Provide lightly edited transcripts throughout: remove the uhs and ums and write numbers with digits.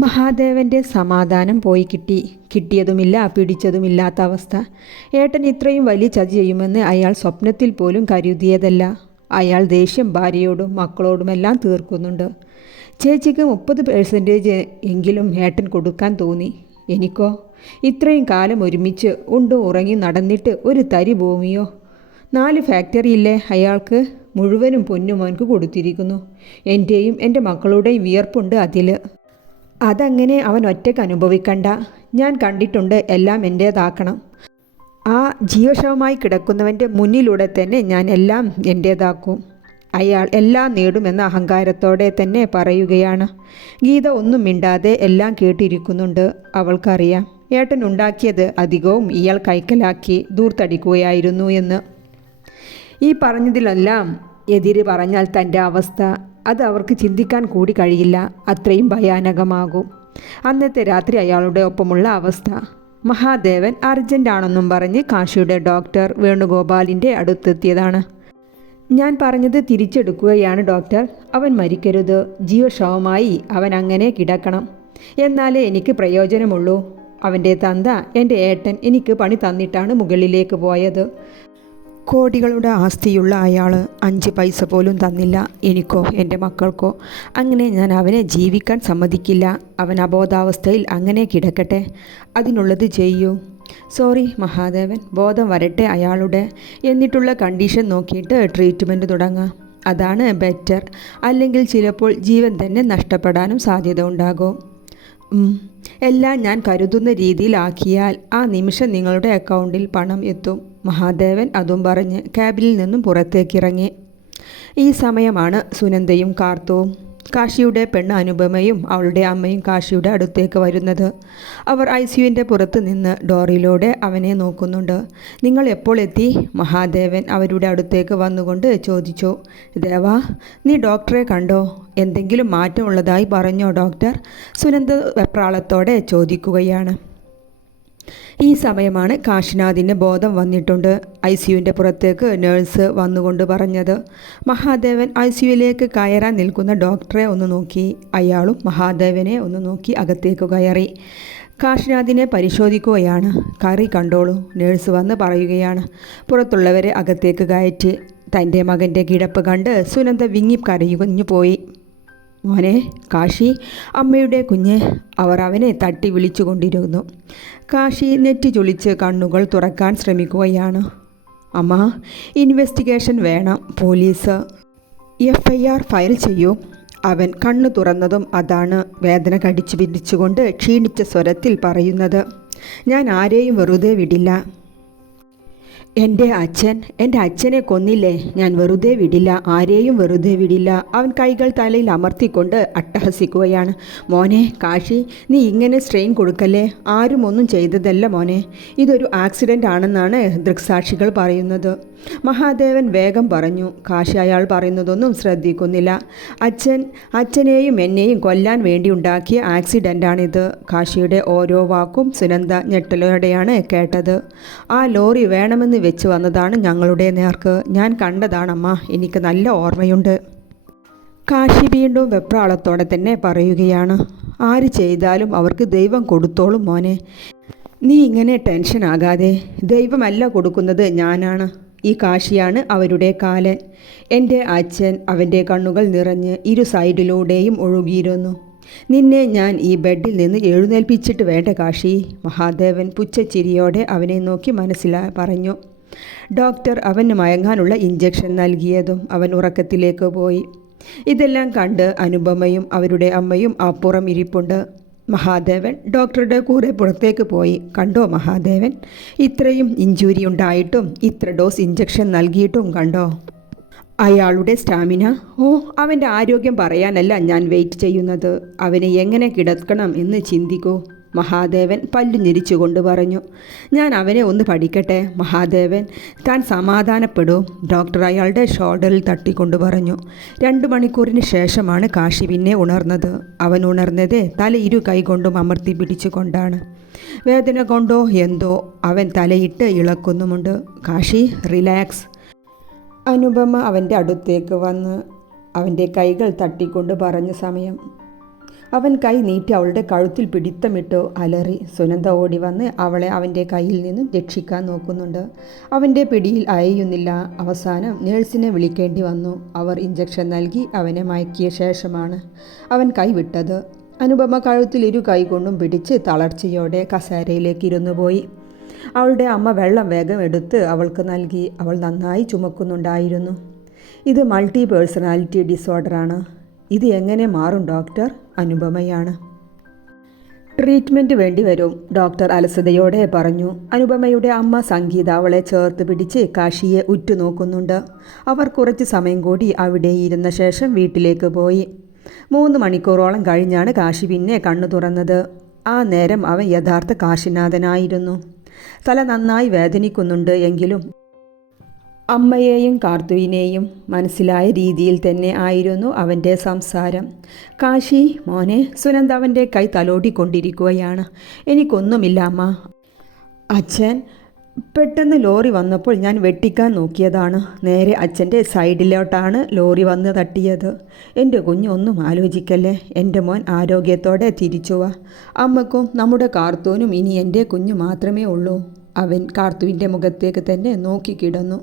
മഹാദേവൻ്റെ സമാധാനം പോയി കിട്ടി. കിട്ടിയതുമില്ല, പിടിച്ചതുമില്ലാത്ത അവസ്ഥ. ഏട്ടൻ ഇത്രയും വലിയ ചതി ചെയ്യുമെന്ന് അയാൾ സ്വപ്നത്തിൽ പോലും കരുതിയതല്ല. അയാൾ ദേഷ്യം ഭാര്യയോടും മക്കളോടുമെല്ലാം തീർക്കുന്നുണ്ട്. ചേച്ചിക്ക് 30% എങ്കിലും ഏട്ടൻ കൊടുക്കാൻ തോന്നി. എനിക്കോ ഇത്രയും കാലം ഒരുമിച്ച് ഉണ്ടും ഉറങ്ങി നടന്നിട്ട് ഒരു തരി ഭൂമിയോ? 4 ഫാക്ടറിയില്ലേ അയാൾക്ക്? മുഴുവനും പൊന്നുമോൻക്ക് കൊടുത്തിരിക്കുന്നു. എൻ്റെയും എൻ്റെ മക്കളുടെയും വിയർപ്പുണ്ട് അതിൽ. അതങ്ങനെ അവൻ ഒറ്റയ്ക്ക് അനുഭവിക്കണ്ട. ഞാൻ കണ്ടിട്ടുണ്ട്. എല്ലാം എൻ്റേതാക്കണം. ആ ജീവശവമായി കിടക്കുന്നവൻ്റെ മുന്നിലൂടെ തന്നെ ഞാൻ എല്ലാം എൻ്റേതാക്കും. അയാൾ എല്ലാം നേടുമെന്ന അഹങ്കാരത്തോടെ തന്നെ പറയുകയാണ്. ഗീത ഒന്നും മിണ്ടാതെ എല്ലാം കേട്ടിരിക്കുന്നുണ്ട്. അവൾക്കറിയാം ഏട്ടൻ ഉണ്ടാക്കിയത് അധികവും ഇയാൾ കൈക്കലാക്കി ദൂർത്തടിക്കുകയായിരുന്നു എന്ന്. ഈ പറഞ്ഞതിലെല്ലാം എതിര് പറഞ്ഞാൽ തൻ്റെ അവസ്ഥ അത് അവർക്ക് ചിന്തിക്കാൻ കൂടി കഴിയില്ല. അത്രയും ഭയാനകമാകും അന്നത്തെ രാത്രി അയാളുടെ ഒപ്പമുള്ള അവസ്ഥ. മഹാദേവൻ അർജൻറ്റാണെന്നും പറഞ്ഞ് കാശിയുടെ ഡോക്ടർ വേണുഗോപാലിൻ്റെ അടുത്തെത്തിയതാണ്. ഞാൻ പറഞ്ഞത് തിരിച്ചെടുക്കുകയാണ് ഡോക്ടർ. അവൻ മരിക്കരുത്. ജീവശവമായി അവൻ അങ്ങനെ കിടക്കണം. എന്നാലേ എനിക്ക് പ്രയോജനമുള്ളൂ. അവൻ്റെ തന്ത എൻ്റെ ഏട്ടൻ എനിക്ക് പണി തന്നിട്ടാണ് മുകളിലേക്ക് പോയത്. കോടികളുടെ ആസ്തിയുള്ള അയാൾ 5 പൈസ പോലും തന്നില്ല എനിക്കോ എൻ്റെ മക്കൾക്കോ. അങ്ങനെ ഞാൻ അവനെ ജീവിക്കാൻ സമ്മതിക്കില്ല. അവൻ അബോധാവസ്ഥയിൽ അങ്ങനെ കിടക്കട്ടെ. അതിനുള്ളത് ചെയ്യൂ. സോറി മഹാദേവൻ, ബോധം വരട്ടെ അയാളുടെ. എന്നിട്ടുള്ള കണ്ടീഷൻ നോക്കിയിട്ട് ട്രീറ്റ്മെൻറ്റ് തുടങ്ങാം. അതാണ് ബെറ്റർ. അല്ലെങ്കിൽ ചിലപ്പോൾ ജീവൻ തന്നെ നഷ്ടപ്പെടാനും സാധ്യത ഉണ്ടാകും. എല്ലാം ഞാൻ കരുതുന്ന രീതിയിലാക്കിയാൽ ആ നിമിഷം നിങ്ങളുടെ അക്കൗണ്ടിൽ പണം എത്തും. മഹാദേവൻ അതും പറഞ്ഞ് ക്യാബിനിൽ നിന്നും പുറത്തേക്കിറങ്ങി. ഈ സമയമാണ് സുനന്ദയും കാർത്തുവും കാശിയുടെ പെണ്ണ് അനുപമയും അവളുടെ അമ്മയും കാശിയുടെ അടുത്തേക്ക് വരുന്നത്. അവർ ICUവിൻ്റെ പുറത്ത് നിന്ന് ഡോറിലൂടെ അവനെ നോക്കുന്നുണ്ട്. നിങ്ങൾ എപ്പോൾ എത്തി? മഹാദേവൻ അവരുടെ അടുത്തേക്ക് വന്നുകൊണ്ട് ചോദിച്ചു. ദേവാ, നീ ഡോക്ടറെ കണ്ടോ? എന്തെങ്കിലും മാറ്റമുള്ളതായി പറഞ്ഞോ ഡോക്ടർ? സുനന്ദ വെപ്രാളത്തോടെ ചോദിക്കുകയാണ്. ഈ സമയമാണ് കാശിനാഥിന് ബോധം വന്നിട്ടുണ്ട്. ICUവിൻ്റെ പുറത്തേക്ക് നേഴ്സ് വന്നുകൊണ്ട് പറഞ്ഞത്. മഹാദേവൻ ICUവിലേക്ക് കയറാൻ നിൽക്കുന്ന ഡോക്ടറെ ഒന്ന് നോക്കി. അയാളും മഹാദേവനെ ഒന്ന് നോക്കി അകത്തേക്ക് കയറി. കാശിനാഥിനെ പരിശോധിക്കുകയാണ്. കറി കണ്ടോളൂ, നേഴ്സ് വന്ന് പറയുകയാണ്. പുറത്തുള്ളവരെ അകത്തേക്ക് കയറ്റി. തൻ്റെ മകൻ്റെ കിടപ്പ് കണ്ട് സുനന്ദ വിങ്ങി കരഞ്ഞു പോയി. മോനെ കാശി, അമ്മയുടെ കുഞ്ഞ്. അവർ അവനെ തട്ടി വിളിച്ചുകൊണ്ടിരുന്നു. കാശി നെറ്റി ചുളിച്ച് കണ്ണുകൾ തുറക്കാൻ ശ്രമിക്കുകയാണ്. അമ്മ, ഇൻവെസ്റ്റിഗേഷൻ വേണം. പോലീസ് FIR ഫയൽ ചെയ്യൂ. അവൻ കണ്ണു തുറന്നതും അതാണ് വേദന കടിച്ചു പിടിച്ചുകൊണ്ട് ക്ഷീണിച്ച സ്വരത്തിൽ പറയുന്നത്. ഞാൻ ആരെയും വെറുതെ വിടില്ല. എൻ്റെ അച്ഛനെ കൊന്നില്ലേ? ഞാൻ വെറുതെ വിടില്ല. ആരെയും വെറുതെ വിടില്ല. അവൻ കൈകൾ തലയിൽ അമർത്തിക്കൊണ്ട് അട്ടഹസിക്കുകയാണ്. മോനെ കാശി, നീ ഇങ്ങനെ സ്ട്രെയിൻ കൊടുക്കല്ലേ. ആരും ഒന്നും ചെയ്തതല്ല മോനെ. ഇതൊരു ആക്സിഡൻ്റ് ആണെന്നാണ് ദൃക്സാക്ഷികൾ പറയുന്നത്. മഹാദേവൻ വേഗം പറഞ്ഞു. കാശി അയാൾ പറയുന്നതൊന്നും ശ്രദ്ധിക്കുന്നില്ല. അച്ഛനെയും എന്നെയും കൊല്ലാൻ വേണ്ടി ഉണ്ടാക്കിയ ആക്സിഡൻ്റാണിത്. കാശിയുടെ ഓരോ വാക്കും സുനന്ദ ഞെട്ടലോടെയാണ് കേട്ടത്. ആ ലോറി വേണമെന്ന് വെച്ച് വന്നതാണ് ഞങ്ങളുടെ നേർക്ക്. ഞാൻ കണ്ടതാണമ്മ. എനിക്ക് നല്ല ഓർമ്മയുണ്ട്. കാശി വീണ്ടും വെപ്രാളത്തോടെ തന്നെ പറയുകയാണ്. ആര് ചെയ്താലും അവർക്ക് ദൈവം കൊടുത്തോളും മോനെ. നീ ഇങ്ങനെ ടെൻഷൻ ആകാതെ. ദൈവമല്ല കൊടുക്കുന്നത്, ഞാനാണ്. ഈ കാശിയാണ് അവരുടെ കാലൻ. എൻ്റെ അച്ഛൻ. അവൻ്റെ കണ്ണുകൾ നിറഞ്ഞ് ഇരു സൈഡിലൂടെയും ഒഴുകിയിരുന്നു. നിന്നെ ഞാൻ ഈ ബെഡിൽ നിന്ന് എഴുന്നേൽപ്പിച്ചിട്ട് വേണ്ട കാശി. മഹാദേവൻ പുച്ഛച്ചിരിയോടെ അവനെ നോക്കി പറഞ്ഞു. ഡോക്ടർ അവന് മയങ്ങാനുള്ള ഇഞ്ചക്ഷൻ നൽകിയതും അവൻ ഉറക്കത്തിലേക്ക് പോയി. ഇതെല്ലാം കണ്ട് അനുപമയും അവരുടെ അമ്മയും അപ്പുറം ഇരിപ്പുണ്ട്. മഹാദേവൻ ഡോക്ടറുടെ കൂടെ പുറത്തേക്ക് പോയി. കണ്ടോ മഹാദേവൻ, ഇത്രയും ഇഞ്ചുറി ഉണ്ടായിട്ടും ഇത്ര ഡോസ് ഇഞ്ചക്ഷൻ നൽകിയിട്ടും കണ്ടോ അയാളുടെ സ്റ്റാമിന? അവൻ്റെ ആരോഗ്യം പറയാനല്ല ഞാൻ വെയിറ്റ് ചെയ്യുന്നത്. അവനെ എങ്ങനെ കിടക്കണം എന്ന് ചിന്തിക്കൂ. മഹാദേവൻ പല്ലു ഞെരിച്ചുകൊണ്ട് പറഞ്ഞു. ഞാൻ അവനെ ഒന്ന് പഠിക്കട്ടെ മഹാദേവൻ. താൻ സമാധാനപ്പെടൂ. ഡോക്ടർ അയാളുടെ ഷോൾഡറിൽ തട്ടിക്കൊണ്ട് പറഞ്ഞു. 2 മണിക്കൂറിന് ശേഷമാണ് കാശി പിന്നെ ഉണർന്നത്. അവൻ ഉണർന്നത് തല ഇരു കൈകൊണ്ടും അമർത്തി പിടിച്ചുകൊണ്ടാണ്. വേദന കൊണ്ടോ എന്തോ അവൻ തലയിട്ട് ഇളക്കുന്നുമുണ്ട്. കാശി റിലാക്സ്. അനുപമ അവൻ്റെ അടുത്തേക്ക് വന്ന് അവൻ്റെ കൈകൾ തട്ടിക്കൊണ്ട് പറഞ്ഞ സമയം അവൻ കൈ നീട്ടി അവളുടെ കഴുത്തിൽ പിടിത്തമിട്ടു അലറി. സുനന്ദ ഓടി വന്ന് അവളെ അവൻ്റെ കയ്യിൽ നിന്നും രക്ഷിക്കാൻ നോക്കുന്നുണ്ട്. അവൻ്റെ പിടിയിൽ അയയുന്നില്ല. അവസാനം നേഴ്സിനെ വിളിക്കേണ്ടി വന്നു. അവർ ഇഞ്ചക്ഷൻ നൽകി അവനെ മയക്കിയ ശേഷമാണ് അവൻ കൈവിട്ടത്. അനുപമ കഴുത്തിൽ ഇരു കൈകൊണ്ടും പിടിച്ച് തളർച്ചയോടെ കസേരയിലേക്ക് ഇരുന്നു പോയി. അവളുടെ അമ്മ വെള്ളം വേഗം എടുത്ത് അവൾക്ക് നൽകി. അവൾ നന്നായി ചുമക്കുന്നുണ്ടായിരുന്നു. ഇത് മൾട്ടി പേഴ്സണാലിറ്റി ഡിസോർഡറാണ്. ഇത് എങ്ങനെ മാറും ഡോക്ടർ? അനുപമയാണ്. ട്രീറ്റ്മെൻറ്റ് വേണ്ടി വരും, ഡോക്ടർ അലസതയോടെ പറഞ്ഞു. അനുപമയുടെ അമ്മ സംഗീത അവളെ ചേർത്ത് പിടിച്ച് കാശിയെ ഉറ്റുനോക്കുന്നുണ്ട്. അവർ കുറച്ച് സമയം കൂടി അവിടെ ഇരുന്ന ശേഷം വീട്ടിലേക്ക് പോയി. 3 മണിക്കൂറോളം കഴിഞ്ഞാണ് കാശി പിന്നെ കണ്ണു തുറന്നത്. ആ നേരം അവൻ യഥാർത്ഥ കാശിനാഥനായിരുന്നു. തല നന്നായി വേദനിക്കുന്നുണ്ട് എങ്കിലും അമ്മയെയും കാർത്തുവിനെയും മനസ്സിലായ രീതിയിൽ തന്നെ ആയിരുന്നു അവൻ്റെ സംസാരം. കാശി മോനെ. സുനന്ദ അവൻ്റെ കൈ തലോടിക്കൊണ്ടിരിക്കുകയാണ്. എനിക്കൊന്നുമില്ല അമ്മ. അച്ഛൻ, പെട്ടെന്ന് ലോറി വന്നപ്പോൾ ഞാൻ വെട്ടിക്കാൻ നോക്കിയതാണ്. നേരെ അച്ഛൻ്റെ സൈഡിലോട്ടാണ് ലോറി വന്ന് തട്ടിയത്. എൻ്റെ കുഞ്ഞൊന്നും ആലോചിക്കല്ലേ. എൻ്റെ മോൻ ആരോഗ്യത്തോടെ തിരിച്ചു വാ. അമ്മക്കും നമ്മുടെ കാർത്തൂനും ഇനി എൻ്റെ കുഞ്ഞു മാത്രമേ ഉള്ളൂ. അവൻ കാർത്തുവിൻ്റെ മുഖത്തേക്ക് തന്നെ നോക്കിക്കിടന്നു.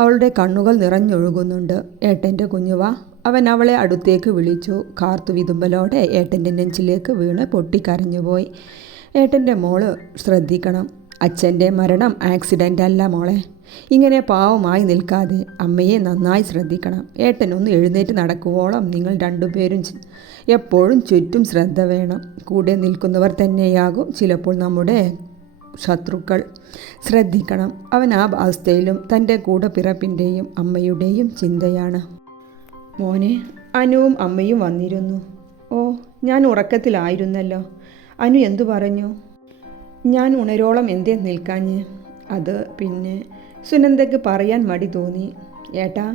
അവളുടെ കണ്ണുകൾ നിറഞ്ഞൊഴുകുന്നുണ്ട്. ഏട്ടൻ്റെ കുഞ്ഞുവാ. അവൻ അവളെ അടുത്തേക്ക് വിളിച്ചു. കാർത്തു വിതുമ്പലോടെ ഏട്ടൻ്റെ നെഞ്ചിലേക്ക് വീണ് പൊട്ടിക്കരഞ്ഞുപോയി. ഏട്ടൻ്റെ മോള് ശ്രദ്ധിക്കണം. അച്ഛൻ്റെ മരണം ആക്സിഡൻ്റ് അല്ല മോളെ. ഇങ്ങനെ പാവമായി നിൽക്കാതെ അമ്മയെ നന്നായി ശ്രദ്ധിക്കണം. ഏട്ടനൊന്ന് എഴുന്നേറ്റ് നടക്കുവോളം നിങ്ങൾ രണ്ടുപേരും എപ്പോഴും ചുറ്റും ശ്രദ്ധ വേണം. കൂടെ നിൽക്കുന്നവർ തന്നെയാകും ചിലപ്പോൾ നമ്മുടെ ശത്രുക്കൾ. ശ്രദ്ധിക്കണം. അവൻ ആ അവസ്ഥയിലും തൻ്റെ കൂടെ പിറപ്പിൻ്റെയും അമ്മയുടെയും ചിന്തയാണ്. മോനെ. അനുവും അമ്മയും വന്നിരുന്നു. ഓ, ഞാൻ ഉറക്കത്തിലായിരുന്നല്ലോ. അനു എന്തു പറഞ്ഞു? ഞാൻ ഉണരോളം എന്തേ നിൽക്കാഞ്ഞ്? അത് പിന്നെ സുനന്ദയ്ക്ക് പറയാൻ മടി തോന്നി. ഏട്ടാ.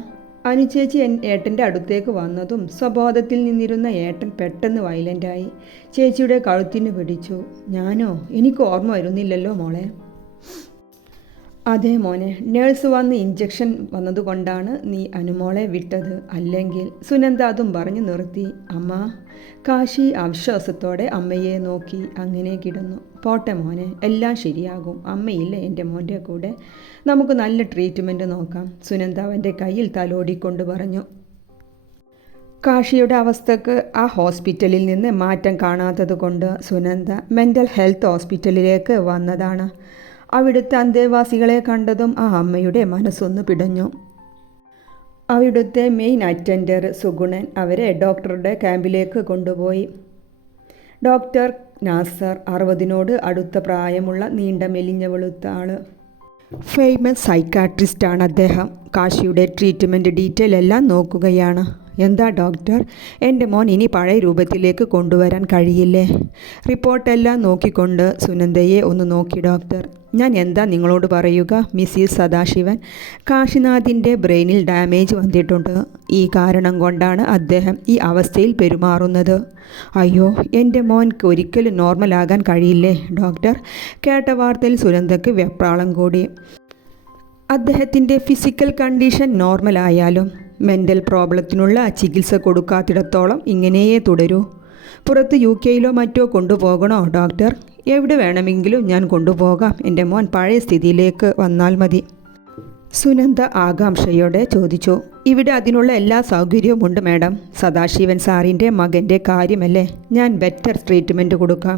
അനുചേച്ചി ഏട്ടൻ്റെ അടുത്തേക്ക് വന്നതും സ്വബോധത്തിൽ നിന്നിരുന്ന ഏട്ടൻ പെട്ടെന്ന് വയലൻ്റായി. ചേച്ചിയുടെ കഴുത്തിന് പിടിച്ചു. ഞാനോ? എനിക്ക് ഓർമ്മ വരുന്നില്ലല്ലോ മോളെ. അതെ മോനെ. നേഴ്സ് വന്ന് ഇഞ്ചക്ഷൻ വന്നതുകൊണ്ടാണ് നീ അനുമോളെ വിട്ടത്. അല്ലെങ്കിൽ സുനന്ദ അതും പറഞ്ഞു നിർത്തി. അമ്മ. കാശി ആശ്വാസത്തോടെ അമ്മയെ നോക്കി അങ്ങനെ കിടന്നു. പോട്ടെ മോനെ, എല്ലാം ശരിയാകും. അമ്മയില്ലേ എൻ്റെ മോൻ്റെ കൂടെ. നമുക്ക് നല്ല ട്രീറ്റ്മെൻറ്റ് നോക്കാം. സുനന്ദ അവൻ്റെ കയ്യിൽ തലോടിക്കൊണ്ട് പറഞ്ഞു. കാശിയുടെ അവസ്ഥക്ക് ആ ഹോസ്പിറ്റലിൽ നിന്ന് മാറ്റം കാണാത്തത് കൊണ്ട് സുനന്ദ മെൻ്റൽ ഹെൽത്ത് ഹോസ്പിറ്റലിലേക്ക് വന്നതാണ്. അവിടുത്തെ അന്തേവാസികളെ കണ്ടതും ആ അമ്മയുടെ മനസ്സൊന്ന് പിടഞ്ഞു. അവിടുത്തെ മെയിൻ അറ്റൻഡർ സുഗുണൻ അവരെ ഡോക്ടറുടെ ക്യാമ്പിലേക്ക് കൊണ്ടുപോയി. ഡോക്ടർ നാസർ 60നോട് അടുത്ത പ്രായമുള്ള നീണ്ട മെലിഞ്ഞ വെളുത്ത ആൾ. ഫേമസ് സൈക്കാട്രിസ്റ്റാണ് അദ്ദേഹം. കാശിയുടെ ട്രീറ്റ്മെൻറ്റ് ഡീറ്റെയിൽ എല്ലാം നോക്കുകയാണ്. എന്താ ഡോക്ടർ, എൻ്റെ മോൻ ഇനി പഴയ രൂപത്തിലേക്ക് കൊണ്ടുവരാൻ കഴിയില്ലേ? റിപ്പോർട്ടെല്ലാം നോക്കിക്കൊണ്ട് സുനന്ദയെ ഒന്ന് നോക്കി ഡോക്ടർ. ഞാൻ എന്താ നിങ്ങളോട് പറയുക മിസ്സിസ് സദാശിവൻ, കാശിനാഥിൻ്റെ ബ്രെയിനിൽ ഡാമേജ് വന്നിട്ടുണ്ട്. ഈ കാരണം കൊണ്ടാണ് അദ്ദേഹം ഈ അവസ്ഥയിൽ പെരുമാറുന്നത്. അയ്യോ, എൻ്റെ മോൻക്ക് ഒരിക്കലും നോർമലാകാൻ കഴിയില്ലേ ഡോക്ടർ? കേട്ട വാർത്തയിൽ സുനന്ദയ്ക്ക് വെപ്രാളം കൂടി. അദ്ദേഹത്തിൻ്റെ ഫിസിക്കൽ കണ്ടീഷൻ നോർമലായാലും മെൻ്റൽ പ്രോബ്ലത്തിനുള്ള ചികിത്സ കൊടുക്കാത്തിടത്തോളം ഇങ്ങനെയേ തുടരൂ. പുറത്ത് UK-യിലോ മറ്റോ കൊണ്ടുപോകണോ ഡോക്ടർ? എവിടെ വേണമെങ്കിലും ഞാൻ കൊണ്ടുപോകാം. എൻ്റെ മോൻ പഴയ സ്ഥിതിയിലേക്ക് വന്നാൽ മതി. സുനന്ദ ആകാംക്ഷയോടെ ചോദിച്ചു. ഇവിടെ അതിനുള്ള എല്ലാ സൗകര്യവുമുണ്ട് മാഡം. സദാശിവൻ സാറിൻ്റെ മകൻ്റെ കാര്യമല്ലേ. ഞാൻ ബെറ്റർ ട്രീറ്റ്മെൻറ്റ് കൊടുക്കാം.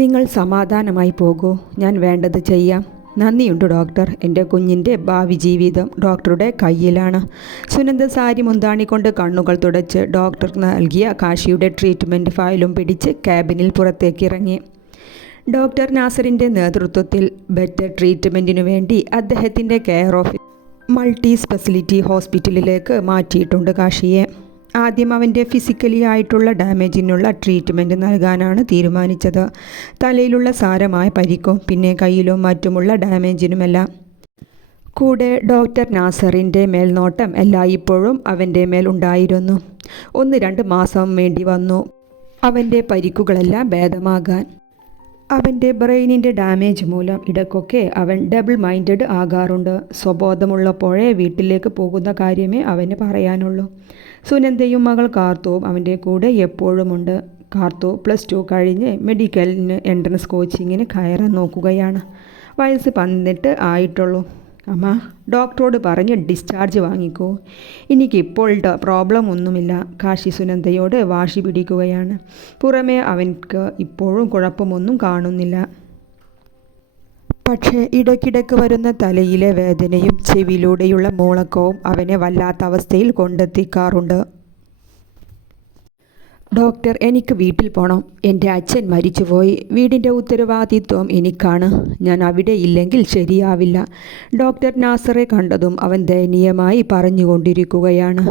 നിങ്ങൾ സമാധാനമായി പോകൂ. ഞാൻ വേണ്ടത് ചെയ്യാം. നന്ദിയുണ്ട് ഡോക്ടർ. എൻ്റെ കുഞ്ഞിൻ്റെ ഭാവി ജീവിതം ഡോക്ടറുടെ കയ്യിലാണ്. സുനന്ദ സാരി മുന്താണിക്കൊണ്ട് കണ്ണുകൾ തുടച്ച് ഡോക്ടർ നൽകിയ കാശിയുടെ ട്രീറ്റ്മെൻറ്റ് ഫയലും പിടിച്ച് ക്യാബിനിൽ പുറത്തേക്ക് ഇറങ്ങി. ഡോക്ടർ നാസറിൻ്റെ നേതൃത്വത്തിൽ ബെറ്റർ ട്രീറ്റ്മെൻറ്റിനു വേണ്ടി അദ്ദേഹത്തിൻ്റെ കെയർ ഓഫ് മൾട്ടി സ്പെഷ്യാലിറ്റി ഹോസ്പിറ്റലിലേക്ക് മാറ്റിയിട്ടുണ്ട് കാശിയെ. ആദ്യം അവൻ്റെ ഫിസിക്കലി ആയിട്ടുള്ള ഡാമേജിനുള്ള ട്രീറ്റ്മെൻറ്റ് നൽകാനാണ് തീരുമാനിച്ചത്. തലയിലുള്ള സാരമായ പരിക്കും പിന്നെ കയ്യിലും മറ്റുമുള്ള ഡാമേജിനുമെല്ലാം. കൂടെ ഡോക്ടർ നാസറിൻ്റെ മേൽനോട്ടം എല്ലായ്പ്പോഴും അവൻ്റെ മേൽ ഉണ്ടായിരുന്നു. 1-2 മാസം വേണ്ടി വന്നു അവൻ്റെ പരിക്കുകളെല്ലാം ഭേദമാകാൻ. അവൻ്റെ ബ്രെയിനിൻ്റെ ഡാമേജ് മൂലം ഇടയ്ക്കൊക്കെ അവൻ ഡബിൾ മൈൻഡഡ് ആകാറുണ്ട്. സ്വബോധമുള്ളപ്പോഴേ വീട്ടിലേക്ക് പോകുന്ന കാര്യമേ അവന് പറയാനുള്ളൂ. സുനന്ദയും മകൾ കാർത്തവും അവൻ്റെ കൂടെ എപ്പോഴുമുണ്ട്. കാർത്തു +2 കഴിഞ്ഞ് മെഡിക്കലിന് എൻട്രൻസ് കോച്ചിങ്ങിന് കയറാൻ നോക്കുകയാണ്. വയസ്സ് 18 ആയിട്ടുള്ളൂ. അമ്മ, ഡോക്ടറോട് പറഞ്ഞ് ഡിസ്ചാർജ് വാങ്ങിക്കോ. എനിക്കിപ്പോൾ പ്രോബ്ലം ഒന്നുമില്ല. കാശി സുനന്ദയോട് വാശി പിടിക്കുകയാണ്. പുറമേ അവൻക്ക് ഇപ്പോഴും കുഴപ്പമൊന്നും കാണുന്നില്ല. പക്ഷേ ഇടയ്ക്കിടയ്ക്ക് വരുന്ന തലയിലെ വേദനയും ചെവിയിലൂടെയുള്ള മൂളക്കവും അവനെ വല്ലാത്ത അവസ്ഥയിൽ കൊണ്ടെത്തിക്കാറുണ്ട്. ഡോക്ടർ, എനിക്ക് വീട്ടിൽ പോകണം. എൻ്റെ അച്ഛൻ മരിച്ചുപോയി. വീടിൻ്റെ ഉത്തരവാദിത്വം എനിക്കാണ്. ഞാൻ അവിടെ ഇല്ലെങ്കിൽ ശരിയാവില്ല. ഡോക്ടർ നാസറെ കണ്ടതും അവൻ ദയനീയമായി പറഞ്ഞുകൊണ്ടിരിക്കുകയാണ്.